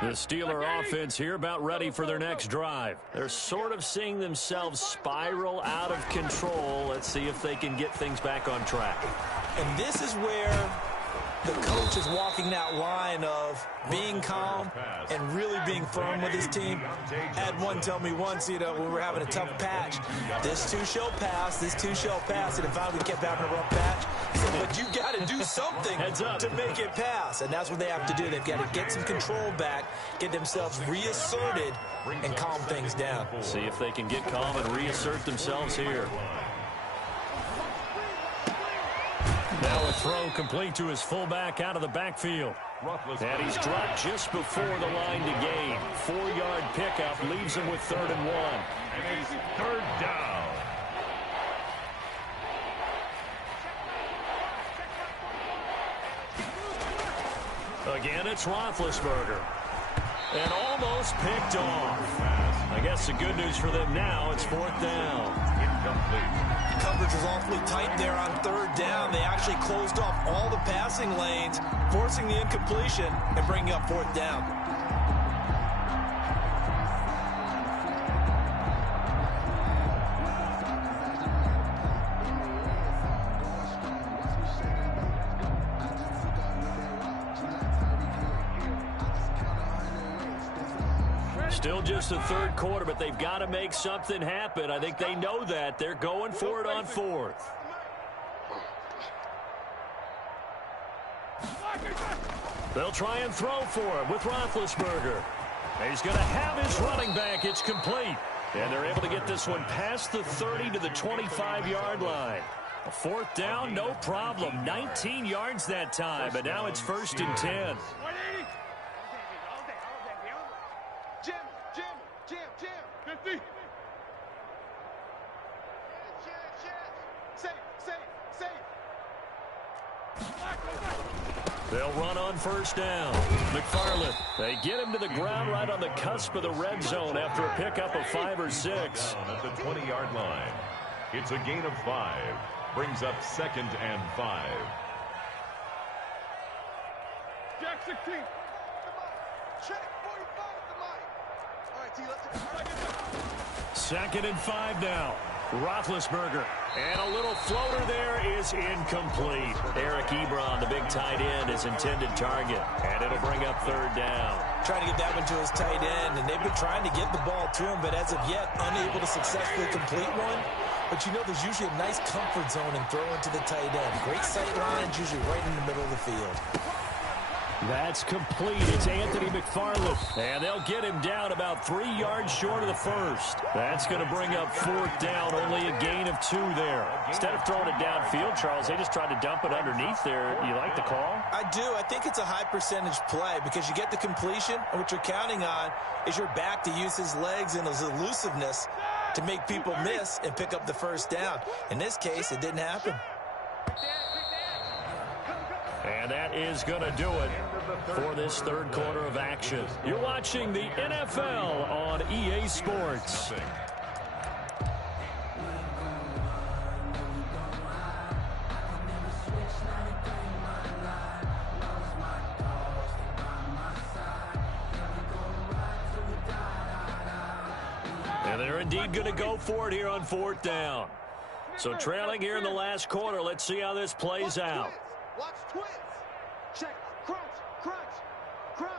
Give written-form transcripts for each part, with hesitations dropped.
The Steeler offense here about ready for their next drive. They're sort of seeing themselves spiral out of control. Let's see if they can get things back on track. And this is where the coach is walking that line of being calm and really being firm with his team. Had one tell me once, when we were having a tough patch, this too shall pass, and it finally kept having a rough patch. But you got to do something to make it pass, and that's what they have to do. They've got to get some control back, get themselves reasserted, and calm things down. See if they can get calm and reassert themselves here. Now a throw complete to his fullback out of the backfield. And he's dropped just before the line to gain. 4-yard pickup leaves him with 3rd and 1. And it's 3rd down. Again, it's Roethlisberger. And almost picked off. I guess the good news for them now, it's 4th down. Incomplete. Coverage was awfully tight there on 3rd down. They actually closed off all the passing lanes, forcing the incompletion and bringing up 4th down. Still just the 3rd quarter, but they've got to make something happen. I think they know that. They're going for it on 4th. They'll try and throw for it with Roethlisberger. He's going to have his running back. It's complete. And they're able to get this one past the 30 to the 25-yard line. A 4th down, no problem. 19 yards that time, but now it's 1st and 10. They'll run on 1st down. McFarland, they get him to the ground right on the cusp of the red zone after a pickup of 5 or 6. At the 20-yard line. It's a gain of 5. Brings up 2nd and 5. Jack 16. Check 45 the mic. All right, T, let's 2nd and 5 now. Roethlisberger. And a little floater there is incomplete. Eric Ebron, the big tight end, is intended target. And it'll bring up 3rd down. Trying to get that one to his tight end, and they've been trying to get the ball to him, but as of yet, unable to successfully complete one. But there's usually a nice comfort zone in throwing to the tight end. Great sight lines, usually right in the middle of the field. That's complete. It's Anthony McFarland. And they'll get him down about 3 yards short of the 1st. That's going to bring up 4th down. Only a gain of 2 there. Instead of throwing it downfield, Charles, they just tried to dump it underneath there. You like the call? I do. I think it's a high percentage play because you get the completion, and what you're counting on is your back to use his legs and his elusiveness to make people miss and pick up the 1st down. In this case, it didn't happen. And that is going to do it for this 3rd quarter of action. You're watching the NFL on EA Sports. And they're indeed going to go for it here on 4th down. So trailing here in the last quarter, let's see how this plays out. Watch twins. Check. Crunch. Crunch. Crunch.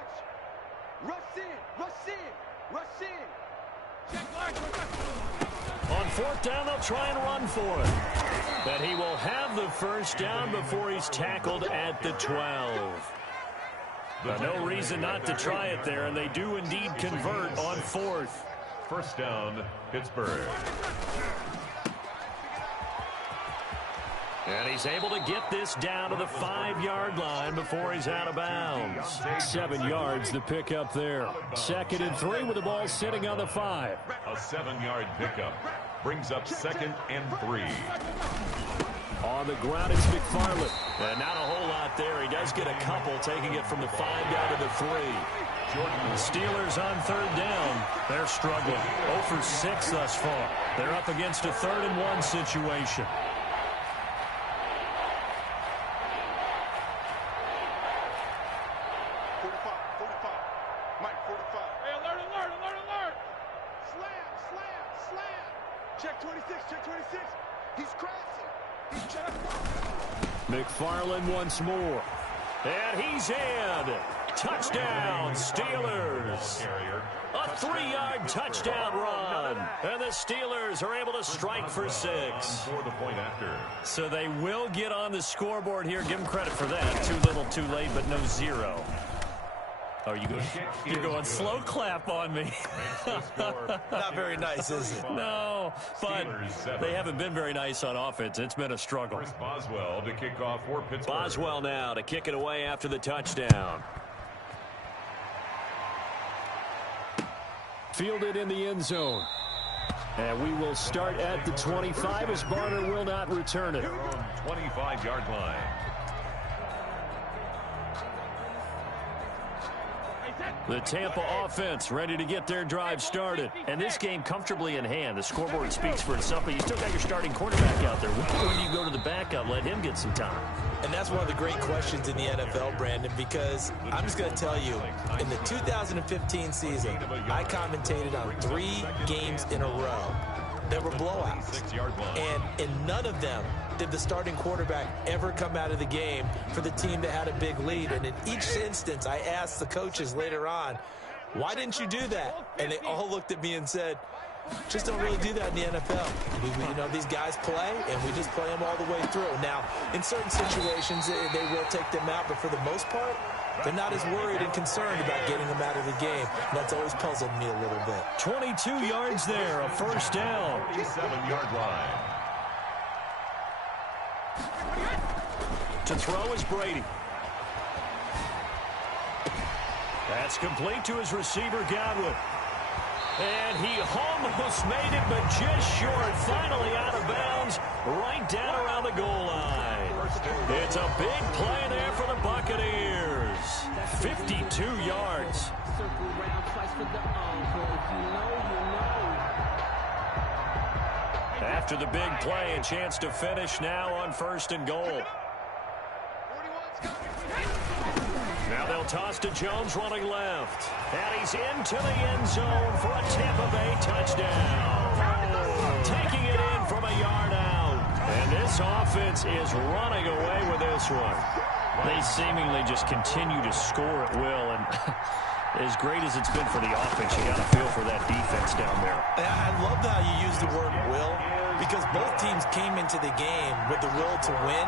Rush in. Rush in. Rush in. Check. On 4th down, they'll try and run for it. But he will have the 1st down before he's tackled at the 12. No reason not to try it there, and they do indeed convert on 4th. 1st down, Pittsburgh. And he's able to get this down to the 5-yard line before he's out of bounds. 7 yards the pickup there. 2nd and 3 with the ball sitting on the 5. A 7-yard pickup brings up 2nd and 3. On the ground, it's McFarland. And not a whole lot there. He does get a couple, taking it from the 5 down to the 3. The Steelers on 3rd down. They're struggling. 0 for 6 thus far. They're up against a 3rd and 1 situation. Mike 45. Hey, alert, alert, alert, alert. Slam, slam, slam. Check 26, check 26. He's crashing. He's checked. McFarland once more. And he's in. Touchdown, Steelers. A 3-yard touchdown run. And the Steelers are able to strike for 6. So they will get on the scoreboard here. Give them credit for that. Too little, too late, but no 0. Oh, you're going slow clap on me. Not very nice, is it? No, but they haven't been very nice on offense. It's been a struggle. Boswell to kick off for Pittsburgh. Boswell now to kick it away after the touchdown. Fielded in the end zone. And we will start at the 25 as Barner will not return it. Their own 25-yard line. The Tampa offense ready to get their drive started. And this game comfortably in hand. The scoreboard speaks for itself, but you still got your starting quarterback out there. When do you go to the backup, let him get some time? And that's one of the great questions in the NFL, Brandon, because I'm just going to tell you, in the 2015 season, I commentated on 3 games in a row that were blowouts. And in none of them did the starting quarterback ever come out of the game for the team that had a big lead. And in each instance, I asked the coaches later on, why didn't you do that? And they all looked at me and said, just don't really do that in the NFL. You know, these guys play, and we just play them all the way through. Now, in certain situations, they will take them out, but for the most part, they're not as worried and concerned about getting them out of the game. And that's always puzzled me a little bit. 22 yards there, a first down. 7-yard line. To throw is Brady. That's complete to his receiver, Godwin. And he almost made it, but just short. Finally out of bounds, right down around the goal line. It's a big play there for the Buccaneers. 52 yards. After the big play, a chance to finish now on 1st and goal. Now they'll toss to Jones running left. And he's into the end zone for a Tampa Bay touchdown. Taking it in from a yard out. And this offense is running away with this one. They seemingly just continue to score at will. And as great as it's been for the offense, you got to feel for that defense down there. I love how you use the word will, because both teams came into the game with the will to win.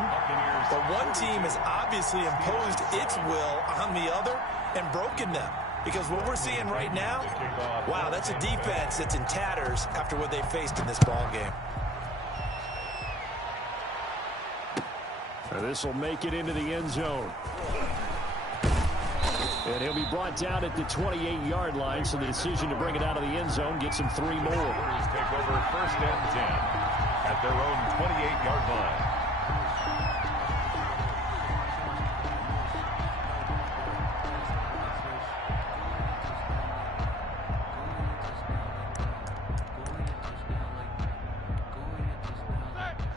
But one team has obviously imposed its will on the other and broken them. Because what we're seeing right now, wow, that's a defense that's in tatters after what they faced in this ball game. This will make it into the end zone. And he'll be brought down at the 28-yard line, so the decision to bring it out of the end zone gets him 3 more. Take over 1st and 10 at their own 28-yard line.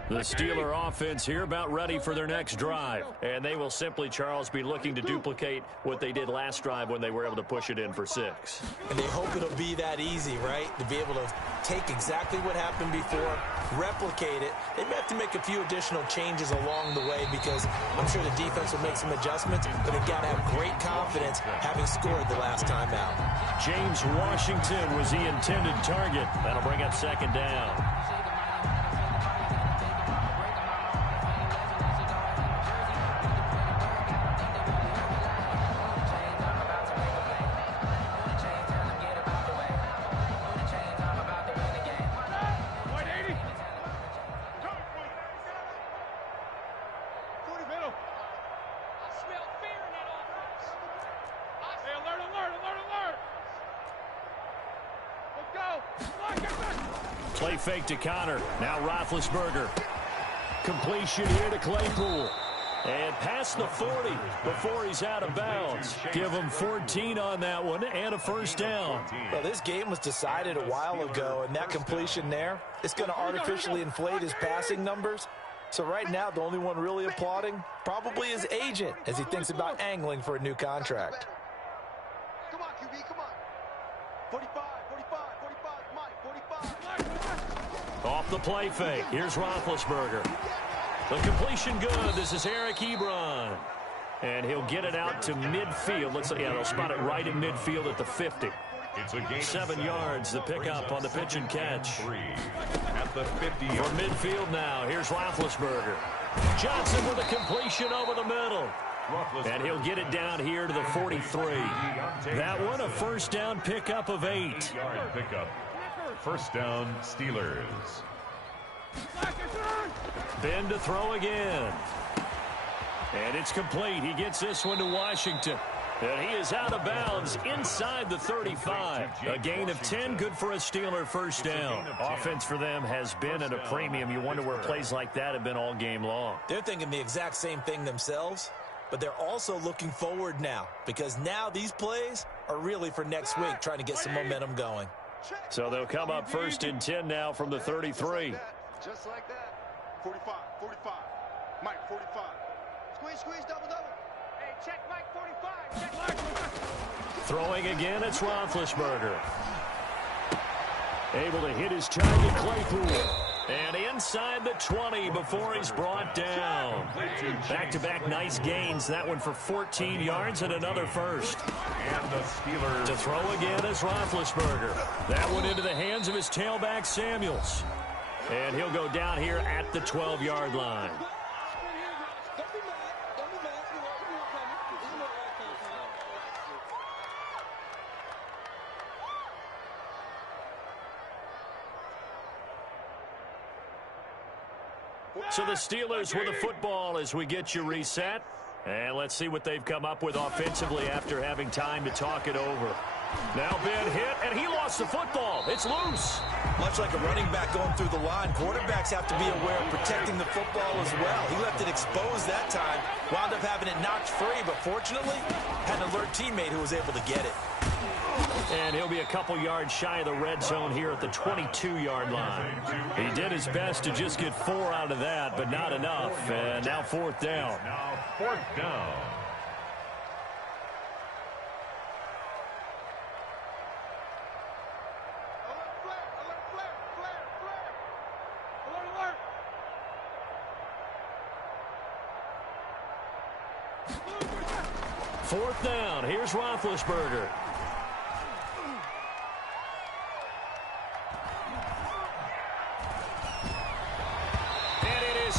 The Steeler offense here about ready for their next drive. And they will simply, Charles, be looking to duplicate what they did last drive when they were able to push it in for 6. And they hope it'll be that easy, right? To be able to take exactly what happened before, replicate it. They may have to make a few additional changes along the way because I'm sure the defense will make some adjustments, but they've got to have great confidence having scored the last time out. James Washington was the intended target. That'll bring up 2nd down. Play fake to Connor. Now Roethlisberger. Completion here to Claypool. And past the 40 before he's out of bounds. Give him 14 on that one and a first down. Well, this game was decided a while ago, and that completion there is going to artificially inflate his passing numbers. So right now, the only one really applauding probably his agent as he thinks about angling for a new contract. Come on, QB, come on. 45, 45, 45, Mike, 45. Off the play fake. Here's Roethlisberger. The completion good. This is Eric Ebron. And he'll get it out to midfield. Looks like, yeah, they'll spot it right in midfield at the 50. It's a gain 7 yards, the pickup on the pitch and catch. 3 at the 50. From midfield now, here's Roethlisberger. Johnson with a completion over the middle. And he'll get it down here to the 43. That one, a first down pickup of 8. 8-yard pickup. First down, Steelers. Ben to throw again. And it's complete. He gets this one to Washington. And he is out of bounds inside the 35. A gain of 10, good for a Steeler first down. Offense for them has been at a premium. You wonder where plays like that have been all game long. They're thinking the exact same thing themselves, but they're also looking forward now because now these plays are really for next week, trying to get some momentum going. So they'll come up first and 10 now from the 33. Just like that. 45, 45. Mike, 45. Squeeze, squeeze, double, double. Hey, check Mike, 45. Check Mike. Throwing again, it's Roethlisberger. Able to hit his target, Claypool. And inside the 20 before he's brought down. Back-to-back nice gains. That one for 14 yards and another first. And the Steelers. To throw again is Roethlisberger. That one into the hands of his tailback, Samuels. And he'll go down here at the 12-yard line. So the Steelers with the football as we get you reset. And let's see what they've come up with offensively after having time to talk it over. Now Ben hit, and he lost the football. It's loose. Much like a running back going through the line, quarterbacks have to be aware of protecting the football as well. He left it exposed that time, wound up having it knocked free, but fortunately had an alert teammate who was able to get it. And he'll be a couple yards shy of the red zone here at the 22-yard line. He did his best to just get 4 out of that, but not enough. And now 4th down. Now 4th down. Fourth down. Here's Roethlisberger.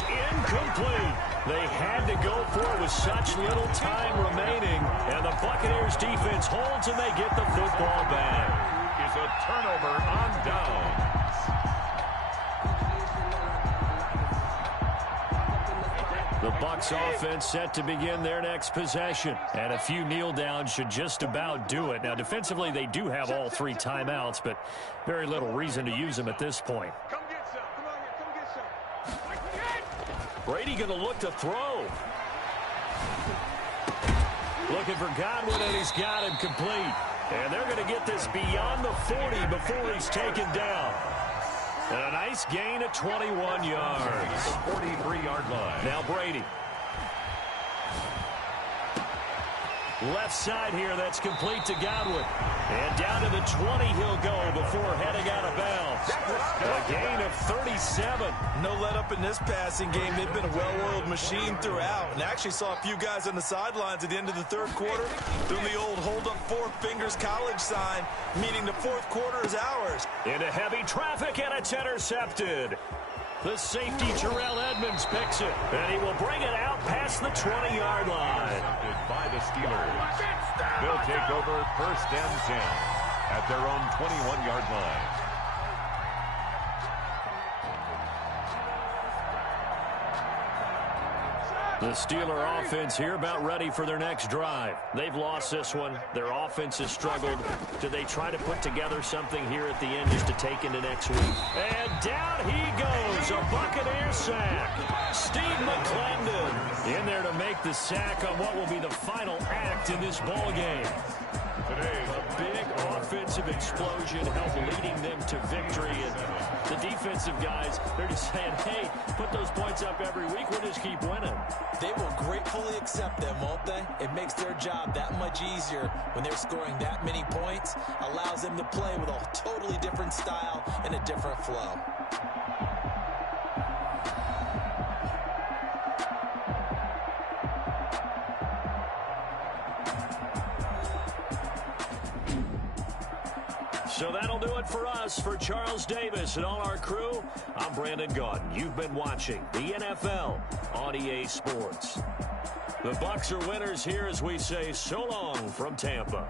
Incomplete. They had to go for it with such little time remaining. And the Buccaneers defense holds and they get the football back. Is a turnover on downs. The Bucs offense set to begin their next possession. And a few kneel downs should just about do it. Now defensively they do have all 3 timeouts, but very little reason to use them at this point. Brady going to look to throw. Looking for Godwin, and he's got him complete. And they're going to get this beyond the 40 before he's taken down. And a nice gain of 21 yards. 43-yard line. Now Brady. Left side here, that's complete to Godwin. And down to the 20 he'll go before heading out of bounds. A gain of 37. No let up in this passing game. They've been a well-oiled machine throughout. And actually saw a few guys on the sidelines at the end of the 3rd quarter doing the old hold up 4 fingers college sign, meaning the 4th quarter is ours. Into heavy traffic, and it's intercepted. The safety, Terrell Edmonds, picks it. And he will bring it out past the 20-yard line. By the Steelers. They'll take over 1st and 10 at their own 21-yard line. The Steeler offense here about ready for their next drive. They've lost this one. Their offense has struggled. Do they try to put together something here at the end just to take into next week? And down he goes. A Buccaneer sack. Steve McClendon in there to make the sack on what will be the final act in this ball game. Today, a big offense offensive explosion helped leading them to victory. And the defensive guys, they're just saying, hey, put those points up every week. We'll just keep winning. They will gratefully accept them, won't they? It makes their job that much easier when they're scoring that many points. Allows them to play with a totally different style and a different flow. So that'll do it for us. For Charles Davis and all our crew, I'm Brandon Gaudin. You've been watching the NFL on EA Sports. The Bucs are winners here as we say so long from Tampa.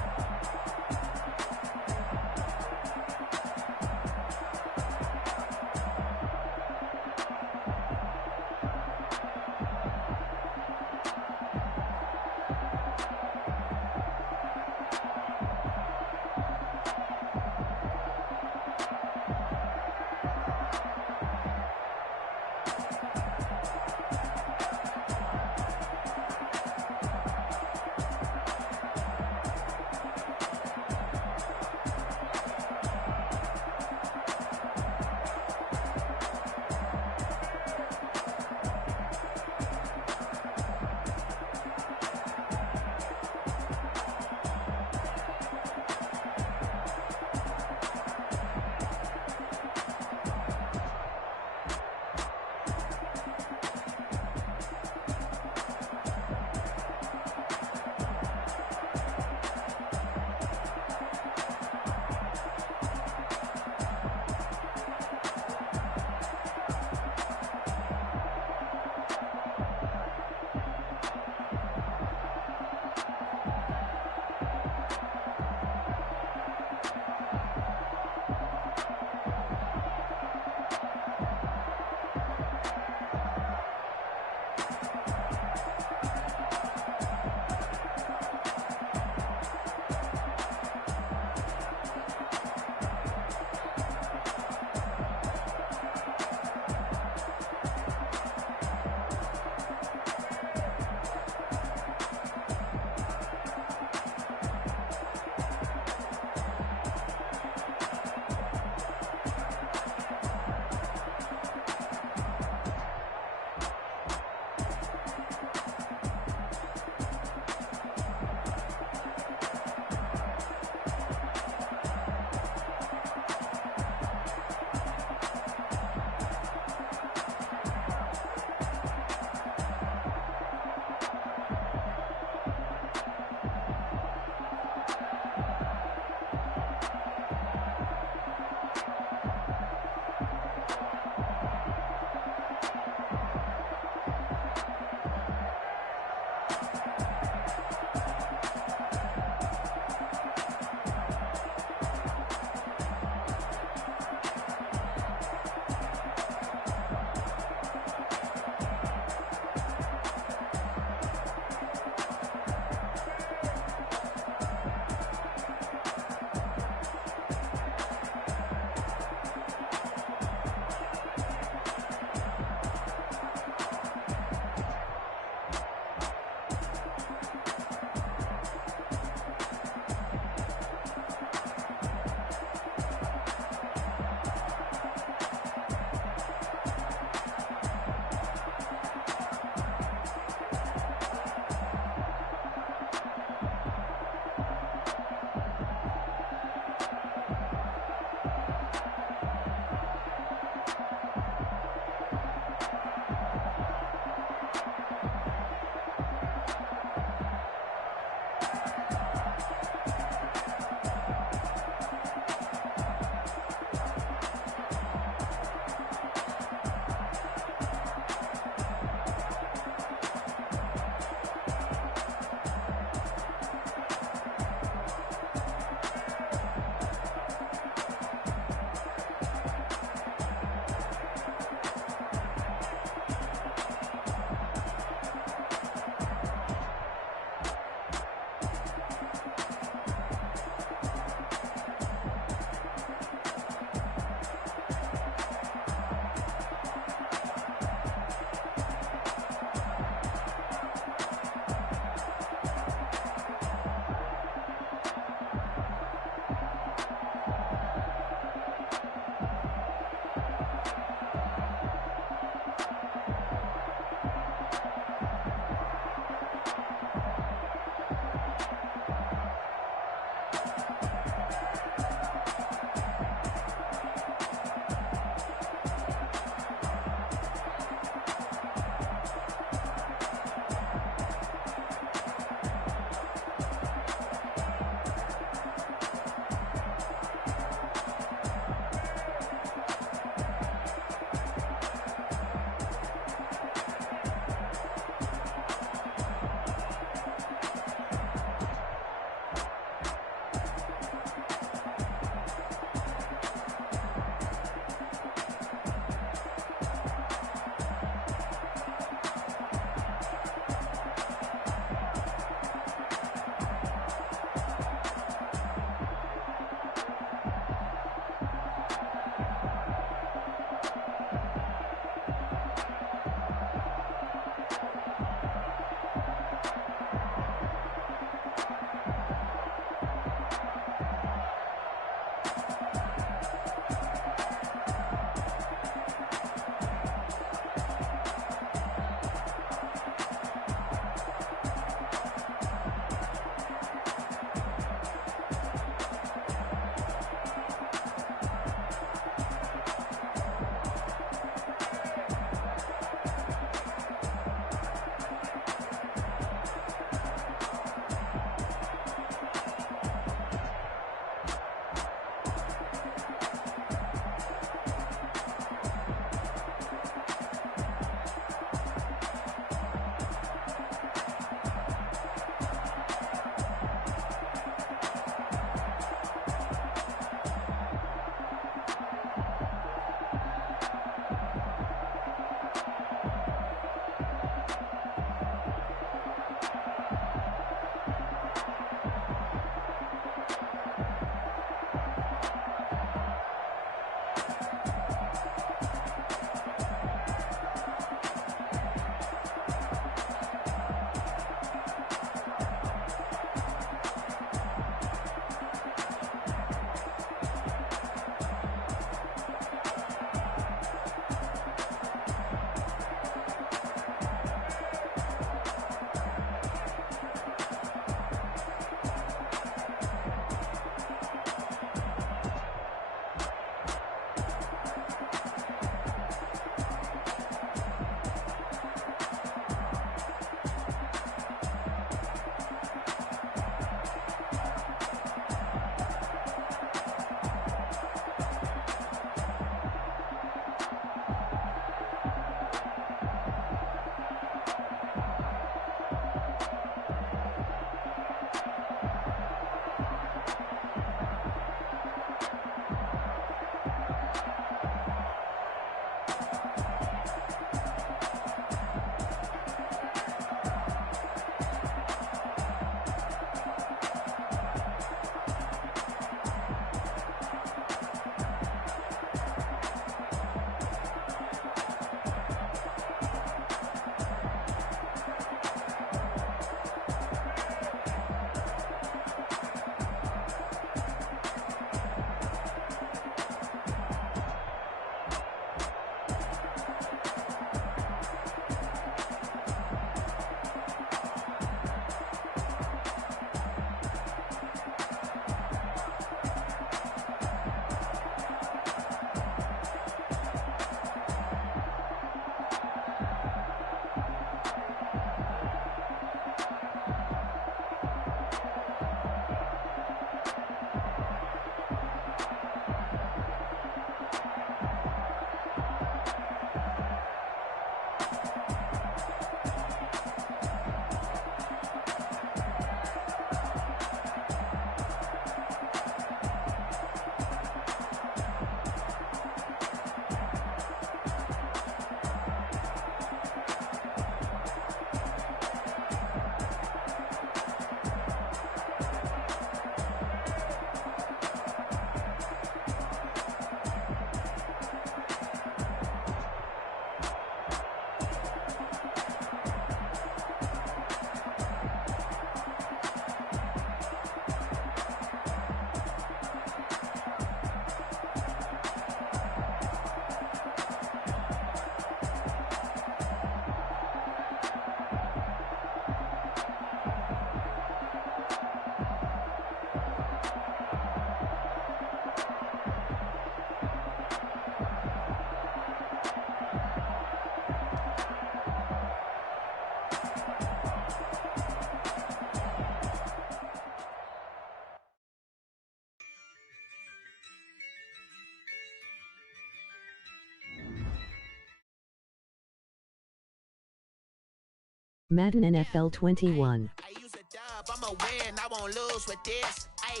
Madden NFL 21. I use a dub, I'ma win, I won't lose with this. Ay,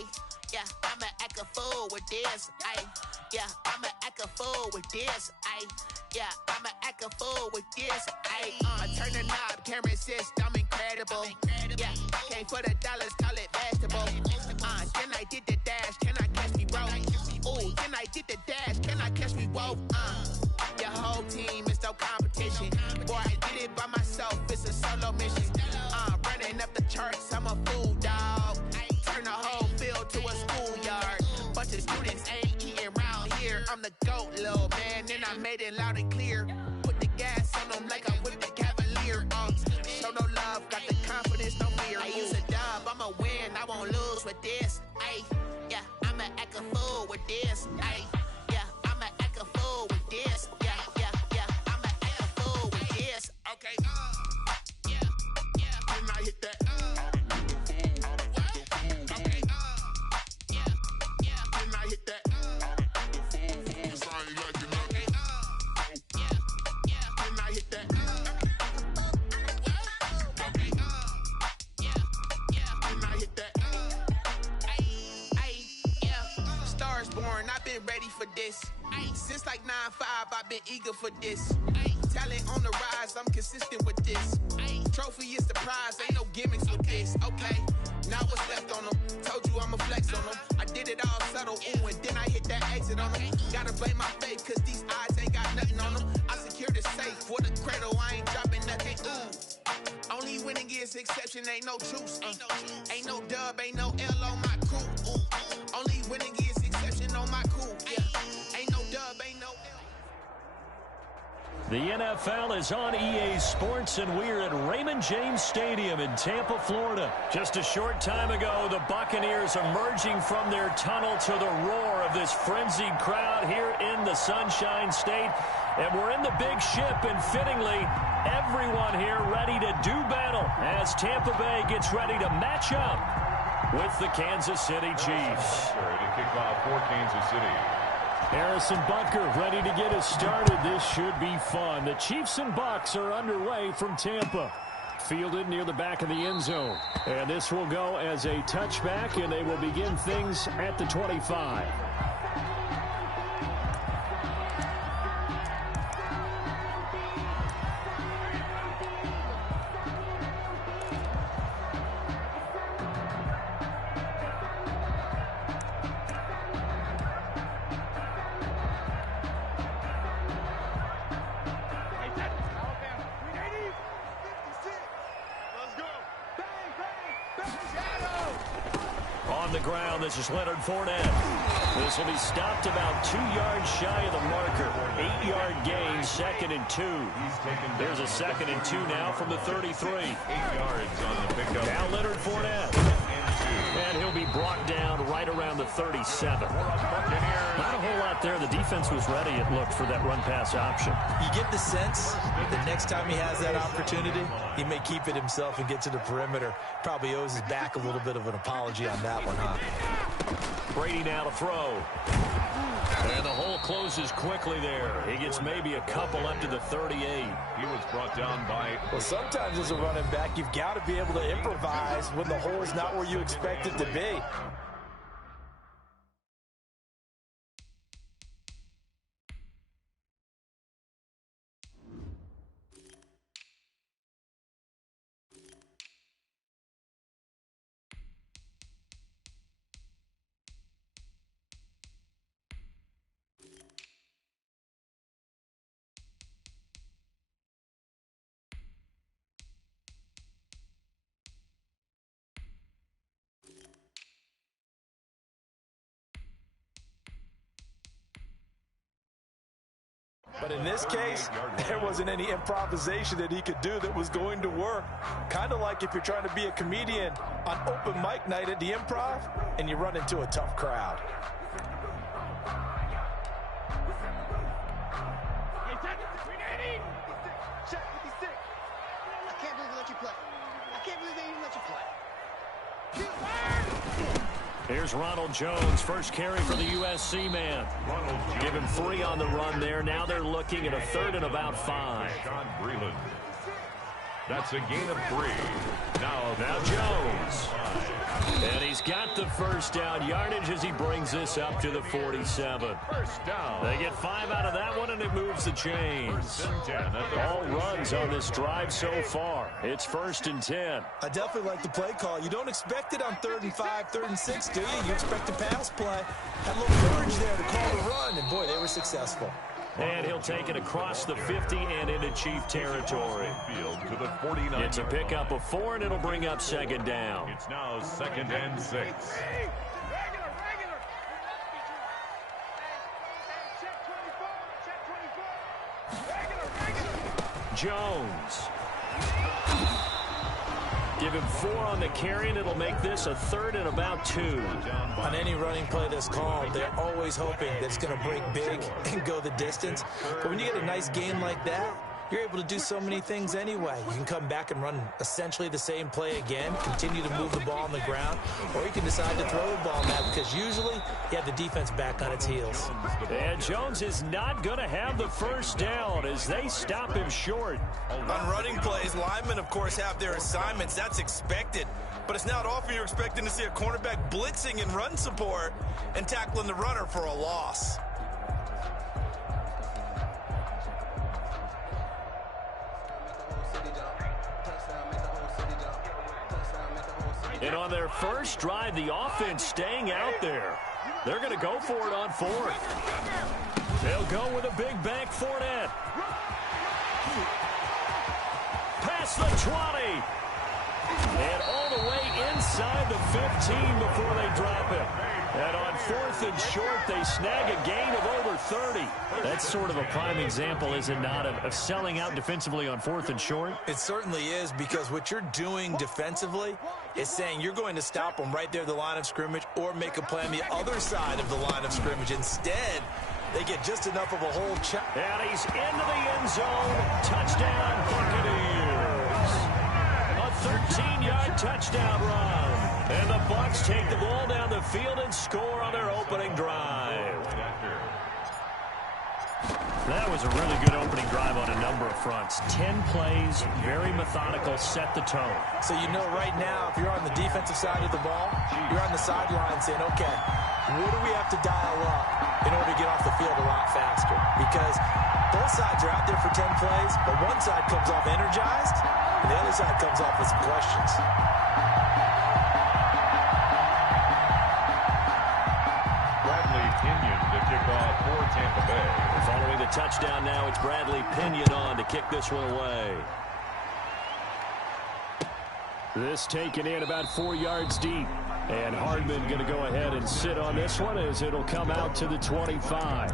yeah, I'ma act a fool with this. Ay, yeah, I'ma act a fool with this. Ay, yeah, I'ma act a fool with this. Ay, turn the knob, camera assist, I'm incredible. Yeah, came for the dollars, call it vegetable. Then I did the dash, can I catch me, bro? Ooh, then I did the dash, can I catch me, whoa? Your whole team is no competition. Boy, I did it by myself, it's a solo mission. Running up the charts, I'm a fool, dog. Turn the whole field to a schoolyard. Bunch of students ain't eating round here. I'm the GOAT, little man, and I made it loud and clear. Put the gas on them like I'm with the Cavalier. Show no love, got the confidence, no fear. I use a dub, I'ma win, I won't lose with this. Ay, yeah, I'ma act a fool with this. Ay, yeah, I'ma act a fool with this. Yeah, yeah, yeah, I'ma act a fool with this. Okay, yeah, yeah, then I hit that. Okay, yeah, yeah, then I hit that. I've been ready for this. Since like 9-5, I've been eager for this. Talent on the rise, I'm consistent with this. Trophy is the prize, ain't no gimmicks with this. Okay, now what's left on them? Told you I'ma flex on them. I did it all subtle, ooh, and then I hit that exit on them. Gotta blame my faith, cause these eyes ain't got nothing on them. I secured the safe for the cradle, I ain't dropping nothing, ooh. Only winning is exception, ain't no truce. Ain't no dub, ain't no L on my crew. Ooh. Only winning is exception on my crew. Yeah. Ain't no dub, ain't no L. The NFL is on EA Sports, and we're at Raymond James Stadium in Tampa, Florida. Just a short time ago, the Buccaneers emerging from their tunnel to the roar of this frenzied crowd here in the Sunshine State. And we're in the big ship, and fittingly, everyone here ready to do battle as Tampa Bay gets ready to match up with the Kansas City Chiefs. To kick off for Kansas City. Harrison Butker ready to get us started. This should be fun. The Chiefs and Bucs are underway from Tampa. Fielded near the back of the end zone. And this will go as a touchback, and they will begin things at the 25. On the ground, this is Leonard Fournette. This will be stopped about 2 yards shy of the marker. 8-yard gain, 2nd and 2. There's a 2nd and 2 now from the 33. 8 yards on the pickup. Now Leonard Fournette. And he'll be brought down right around the 37. Not a whole lot there. The defense was ready, it looked, for that run-pass option. You get the sense that next time he has that opportunity, he may keep it himself and get to the perimeter. Probably owes his back a little bit of an apology on that one, huh? Brady now to throw. And the hole closes quickly there. He gets maybe a couple up to the 38. He was brought down by... Well, sometimes as a running back, you've got to be able to improvise when the hole's not where you expect it to be. But in this case, there wasn't any improvisation that he could do that was going to work. Kind of like if you're trying to be a comedian on open mic night at the Improv and you run into a tough crowd. I can't believe they let you play. I can't believe they even let you play. Here's Ronald Jones, first carry for the USC man. Give him 3 on the run there. Now they're looking at a 3rd and about 5. That's a gain of 3. Now Jones. And he's got the first down yardage as he brings this up to the 47. First down. They get 5 out of that one, and it moves the chains. All runs on this drive so far. It's 1st and 10. I definitely like the play call. You don't expect it on 3rd and 5, 3rd and 6, do you? You expect a pass play. Had a little courage there to call the run, and boy, they were successful. And he'll take it across the 50 and into Chief territory. Field to the 49. It's a pickup of 4, and it'll bring up 2nd down. It's now 2nd and 6. Jones. Give him 4 on the carry, and it'll make this a 3rd and about 2. On any running play that's called, they're always hoping that it's going to break big and go the distance. But when you get a nice game like that, you're able to do so many things anyway. You can come back and run essentially the same play again, continue to move the ball on the ground, or you can decide to throw the ball now because usually you have the defense back on its heels. And Jones is not going to have the first down as they stop him short. On running plays, linemen, of course, have their assignments. That's expected. But it's not often you're expecting to see a cornerback blitzing in run support and tackling the runner for a loss. And on their first drive, the offense staying out there. They're going to go for it on 4th. They'll go with a big back Fournette. Past the 20. And all the way inside the 15 before they drop him. And on 4th and short, they snag a gain of over 30. That's sort of a prime example, is it not, of selling out defensively on 4th and short? It certainly is, because what you're doing defensively is saying you're going to stop them right there at the line of scrimmage or make a play on the other side of the line of scrimmage. Instead, they get just enough of a hold. And he's into the end zone. Touchdown, Buccaneers. A 13-yard touchdown run. And the Bucs take the ball down the field and score on their opening drive. That was a really good opening drive on a number of fronts. 10 plays, very methodical, set the tone. So you know right now, if you're on the defensive side of the ball, you're on the sideline saying, okay, what do we have to dial up in order to get off the field a lot faster? Because both sides are out there for 10 plays, but one side comes off energized, and the other side comes off with some questions. For Tampa Bay. Following the touchdown now, it's Bradley Pinion on to kick this one away. This taken in about 4 yards deep. And Hardman going to go ahead and sit on this one as it'll come out to the 25.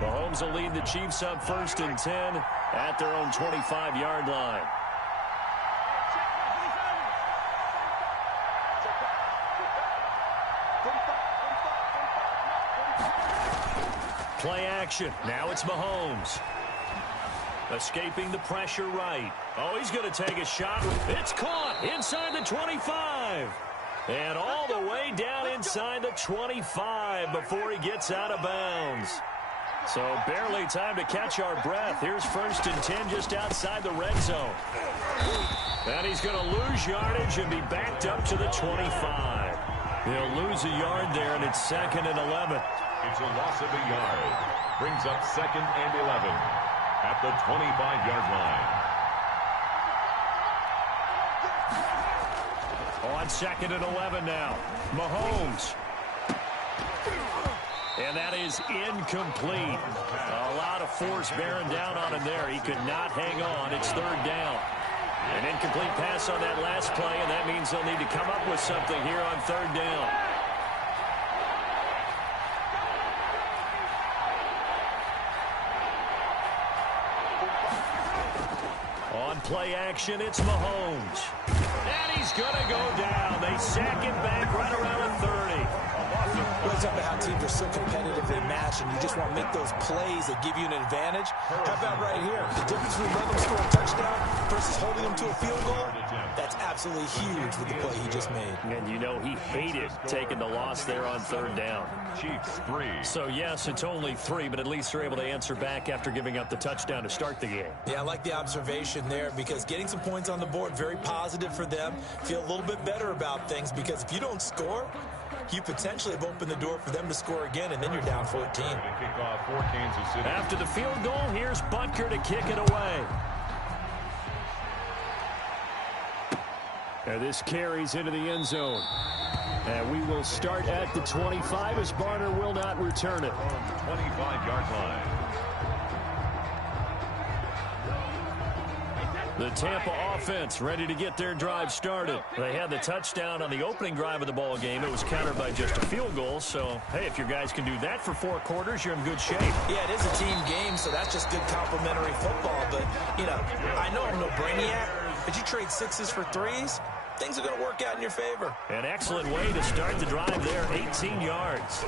Mahomes will lead the Chiefs up 1st and 10 at their own 25-yard line. Play action. Now it's Mahomes. Escaping the pressure right. Oh, he's going to take a shot. It's caught inside the 25. And all the way down inside the 25 before he gets out of bounds. So barely time to catch our breath. Here's 1st and 10 just outside the red zone. And he's going to lose yardage and be backed up to the 25. He'll lose a yard there, and it's 2nd and 11. It's a loss of a yard. Brings up 2nd and 11 at the 25-yard line. On 2nd and 11 now. Mahomes. And that is incomplete. A lot of force bearing down on him there. He could not hang on. It's 3rd down. An incomplete pass on that last play, and that means they'll need to come up with something here on 3rd down. On play action, it's Mahomes. And he's going to go down. They sack him back right around the 30. We're talking about how teams are so competitively matched, and you just want to make those plays that give you an advantage. How about right here? The difference between letting them score a touchdown versus holding them to a field goal, that's absolutely huge with the play he just made. And you know he hated taking the loss there on third down. Chiefs 3. So, yes, it's only 3, but at least they're able to answer back after giving up the touchdown to start the game. Yeah, I like the observation there because getting some points on the board, very positive for them. Feel a little bit better about things because if you don't score, you potentially have opened the door for them to score again, and then you're down 14. Kickoff for Kansas City. After the field goal, here's Butker to kick it away. And this carries into the end zone. And we will start at the 25 as Barner will not return it. 25-yard line. The Tampa offense ready to get their drive started. They had the touchdown on the opening drive of the ball game. It was countered by just a field goal. So, hey, if your guys can do that for 4 quarters, you're in good shape. Yeah, it is a team game, so that's just good complimentary football. But, you know, I know I'm no brainiac, but you trade 6s for 3s, things are going to work out in your favor. An excellent way to start the drive there, 18 yards.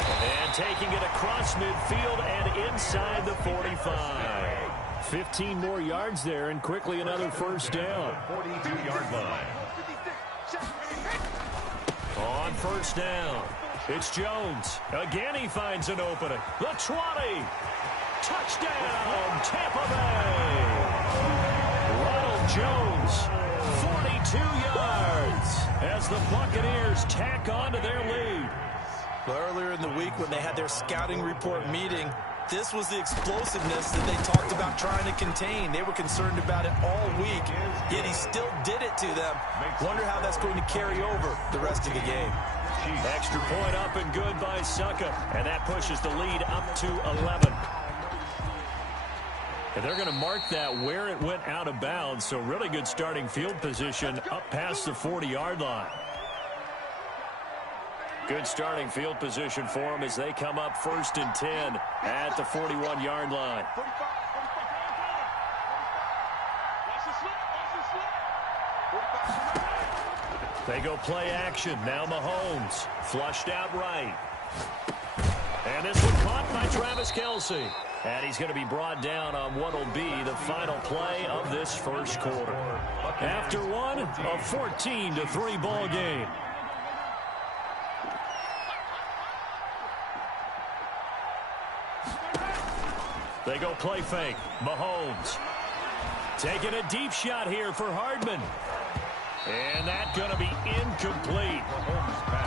And taking it across midfield and inside the 45. 15 more yards there, and quickly another first down. 42-yard line. On first down, it's Jones. Again, he finds an opening. The 20. Touchdown, Tampa Bay. Ronald Jones, 42 yards, as the Buccaneers tack on to their lead. Well, earlier in the week when they had their scouting report meeting, this was the explosiveness that they talked about trying to contain. They were concerned about it all week, yet he still did it to them. Wonder how that's going to carry over the rest of the game. Extra point up and good by Succa, and that pushes the lead up to 11. And they're going to mark that where it went out of bounds, so really good starting field position up past the 40-yard line. Good starting field position for them as they come up 1st and 10 at the 41-yard line. They go play action. Now Mahomes flushed out right. And this one caught by Travis Kelce. And he's going to be brought down on what will be the final play of this first quarter. After one, a 14-3 ball game. They go play fake. Mahomes taking a deep shot here for Hardman. And that's going to be incomplete.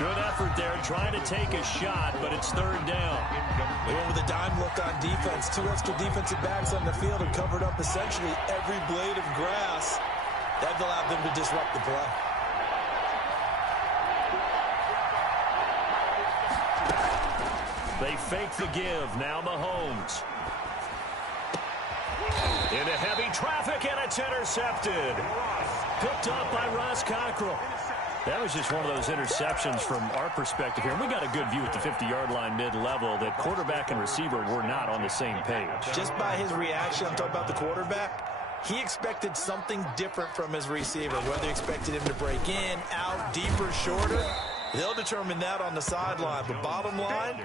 Good effort there trying to take a shot, but it's 3rd down. They went with a dime look on defense. 2 extra defensive backs on the field and covered up essentially every blade of grass. That allowed them to disrupt the play. They fake the give. Now Mahomes. Into heavy traffic, and it's intercepted. Picked up by Ross Cockrell. That was just one of those interceptions from our perspective here. And we got a good view at the 50-yard line mid-level that quarterback and receiver were not on the same page. Just by his reaction, I'm talking about the quarterback, he expected something different from his receiver. Whether he expected him to break in, out, deeper, shorter, they'll determine that on the sideline. But bottom line,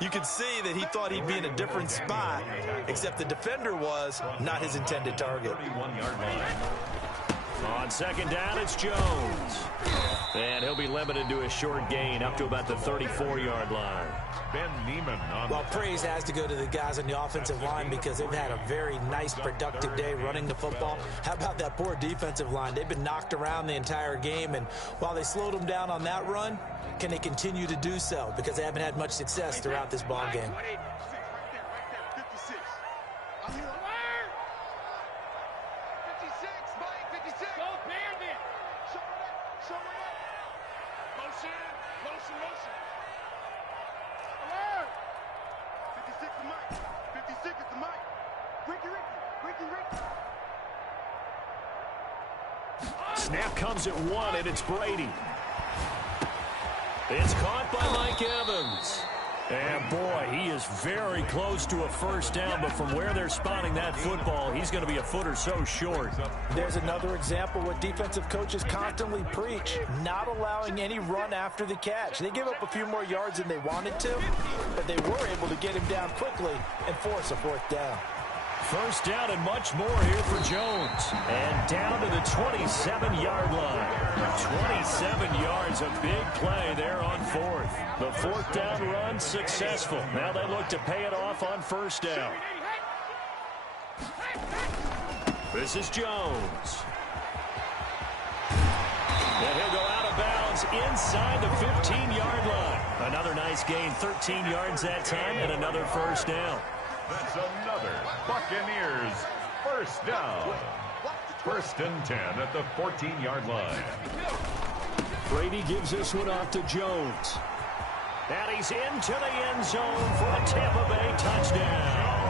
you could see that he thought he'd be in a different spot, except the defender was not his intended target. On 2nd down, it's Jones. And he'll be limited to a short gain up to about the 34-yard line. Ben Neiman on. Well, praise has to go to the guys on the offensive line because they've had a very nice, productive day running the football. How about that poor defensive line? They've been knocked around the entire game, and while they slowed them down on that run, can they continue to do so? Because they haven't had much success throughout this ball game. Snap comes at 1, and it's Brady. It's caught by Mike Evans. And boy, he is very close to a first down, but from where they're spotting that football, he's going to be a foot or so short. There's another example where defensive coaches constantly preach, not allowing any run after the catch. They give up a few more yards than they wanted to, but they were able to get him down quickly and force a fourth down. First down and much more here for Jones. And down to the 27-yard line. 27 yards, a big play there on fourth. The fourth down run successful. Now they look to pay it off on first down. This is Jones. And he'll go out of bounds inside the 15-yard line. Another nice gain, 13 yards that time, and another first down. That's another Buccaneers first down. First and 10 at the 14-yard line. Brady gives this one off to Jones. And he's into the end zone for a Tampa Bay touchdown.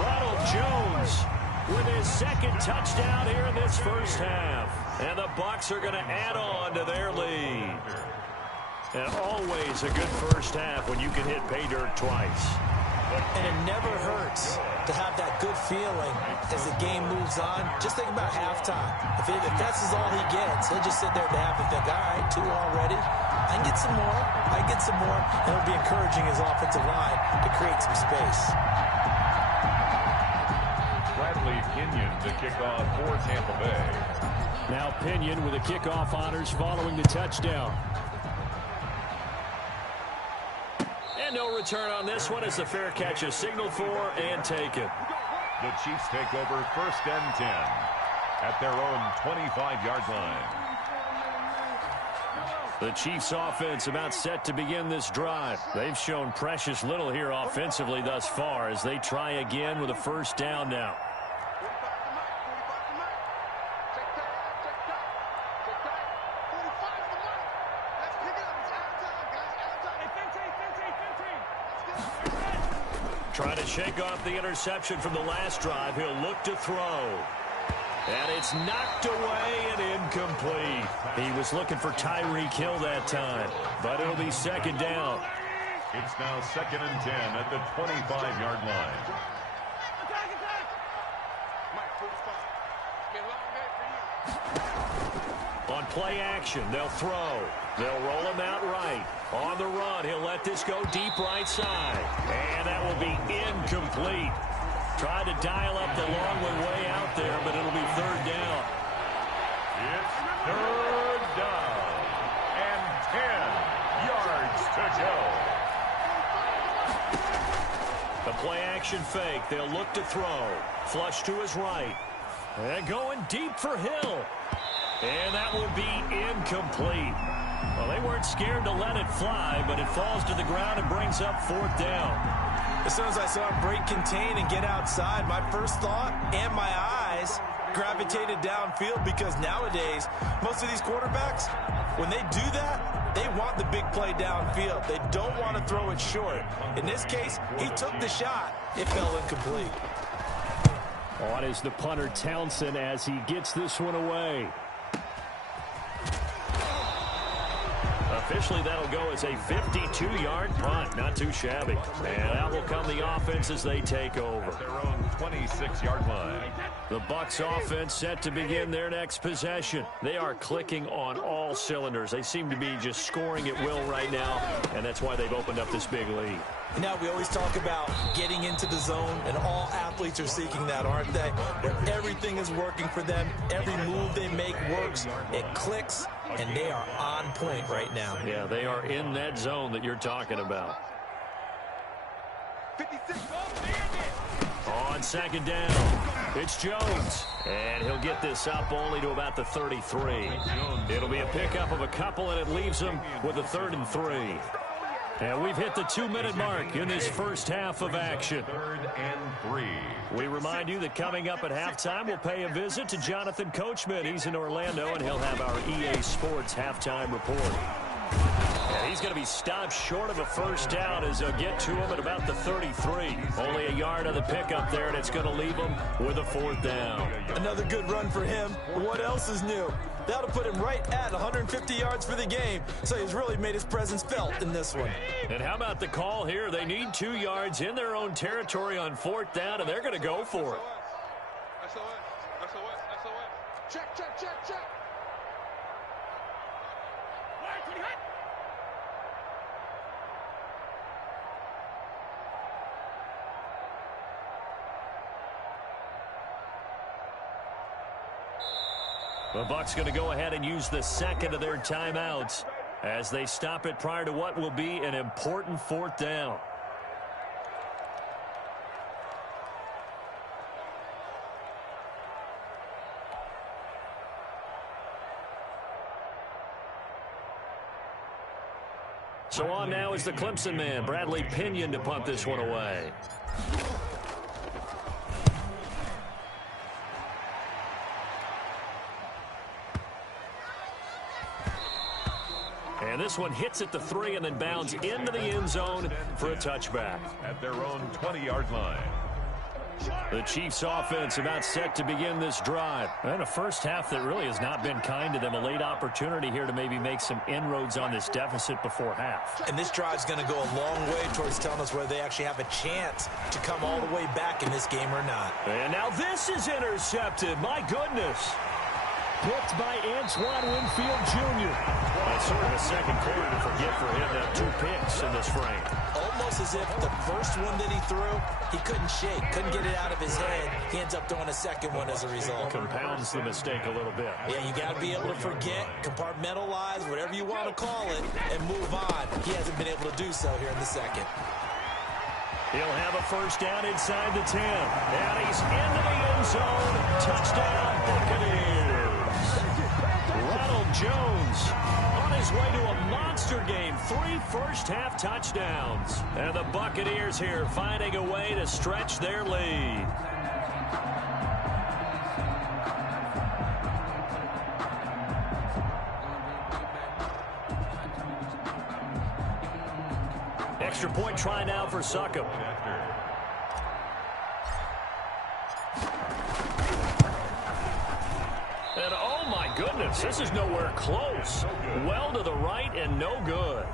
Ronald Jones with his second touchdown here in this first half. And the Bucs are going to add on to their lead. And always a good first half when you can hit pay dirt twice. And it never hurts to have that good feeling as the game moves on. Just think about halftime. If that's all he gets, he'll just sit there at the half and think, all right, 2 already. I can get some more. I get some more. And he'll be encouraging his offensive line to create some space. Bradley Pinion to kick off for Tampa Bay. Now Pinion with the kickoff honors following the touchdown. And no return on this one as the fair catch is signaled for and taken. The Chiefs take over first and 10 at their own 25-yard line. The Chiefs offense about set to begin this drive. They've shown precious little here offensively thus far as they try again with a first down now. Trying to shake off the interception from the last drive. He'll look to throw. And it's knocked away and incomplete. He was looking for Tyreek Hill that time, but it'll be second down. It's now second and 10 at the 25-yard line. On play action, they'll throw. They'll roll him out right. On the run, he'll let this go deep right side. And that will be incomplete. Tried to dial up the long one way out there, but it'll be third down. It's third down and 10 yards to go. The play action fake. They'll look to throw. Flush to his right. And going deep for Hill. And that will be incomplete. Well, they weren't scared to let it fly, but it falls to the ground and brings up fourth down. As soon as I saw him break contain and get outside, my first thought and my eyes gravitated downfield because nowadays, most of these quarterbacks, when they do that, they want the big play downfield. They don't want to throw it short. In this case, he took the shot. It fell incomplete. On is the punter Townsend as he gets this one away. Officially, that'll go as a 52-yard punt. Not too shabby. And out will come the offense as they take over. Their own 26-yard line. The Bucs offense set to begin their next possession. They are clicking on all cylinders. They seem to be just scoring at will right now, and that's why they've opened up this big lead. Now, we always talk about getting into the zone, and all athletes are seeking that, aren't they? Where everything is working for them. Every move they make works. It clicks, and they are on point right now. Yeah, they are in that zone that you're talking about. 56. On second down, it's Jones. And he'll get this up only to about the 33. It'll be a pickup of a couple, and it leaves him with a 3rd and 3. And we've hit the 2-minute mark in this first half of action. 3rd and 3. We remind you that coming up at halftime, we'll pay a visit to Jonathan Coachman. He's in Orlando, and he'll have our EA Sports halftime report. And He's going to be stopped short of a first down as they'll get to him at about the 33. Only a yard on the pickup there, and it's going to leave him with a 4th down. Another good run for him. What else is new? That'll put him right at 150 yards for the game, so he's really made his presence felt in this one. And how about the call here? They need 2 yards in their own territory on 4th down, and they're going to go for it. Check, check, check, check. The Bucs going to go ahead and use the second of their timeouts as they stop it prior to what will be an important 4th down. So on now is the Clemson man, Bradley Pinion, to punt this one away. And this one hits at the 3 and then bounds into the end zone for a touchback. At their own 20-yard line. The Chiefs offense about set to begin this drive. And a first half that really has not been kind to them. A late opportunity here to maybe make some inroads on this deficit before half. And this drive's going to go a long way towards telling us whether they actually have a chance to come all the way back in this game or not. And now this is intercepted. My goodness. Picked by Antoine Winfield Jr. That's sort of a second quarter to forget for him to have 2 picks in this frame. Almost as if the first one that he threw, he couldn't shake, couldn't get it out of his head. He ends up throwing a second one as a result. Compounds the mistake a little bit. Yeah, you got to be able to forget, compartmentalize, whatever you want to call it, and move on. He hasn't been able to do so here in the second. He'll have a first down inside the 10. And he's into the end zone. Touchdown, Buccaneers. Ronald Jones on his way to a monster game. 3 first-half touchdowns. And the Buccaneers here finding a way to stretch their lead. Extra point try now for Succop. And oh my goodness, this is nowhere close. Well to the right and no good.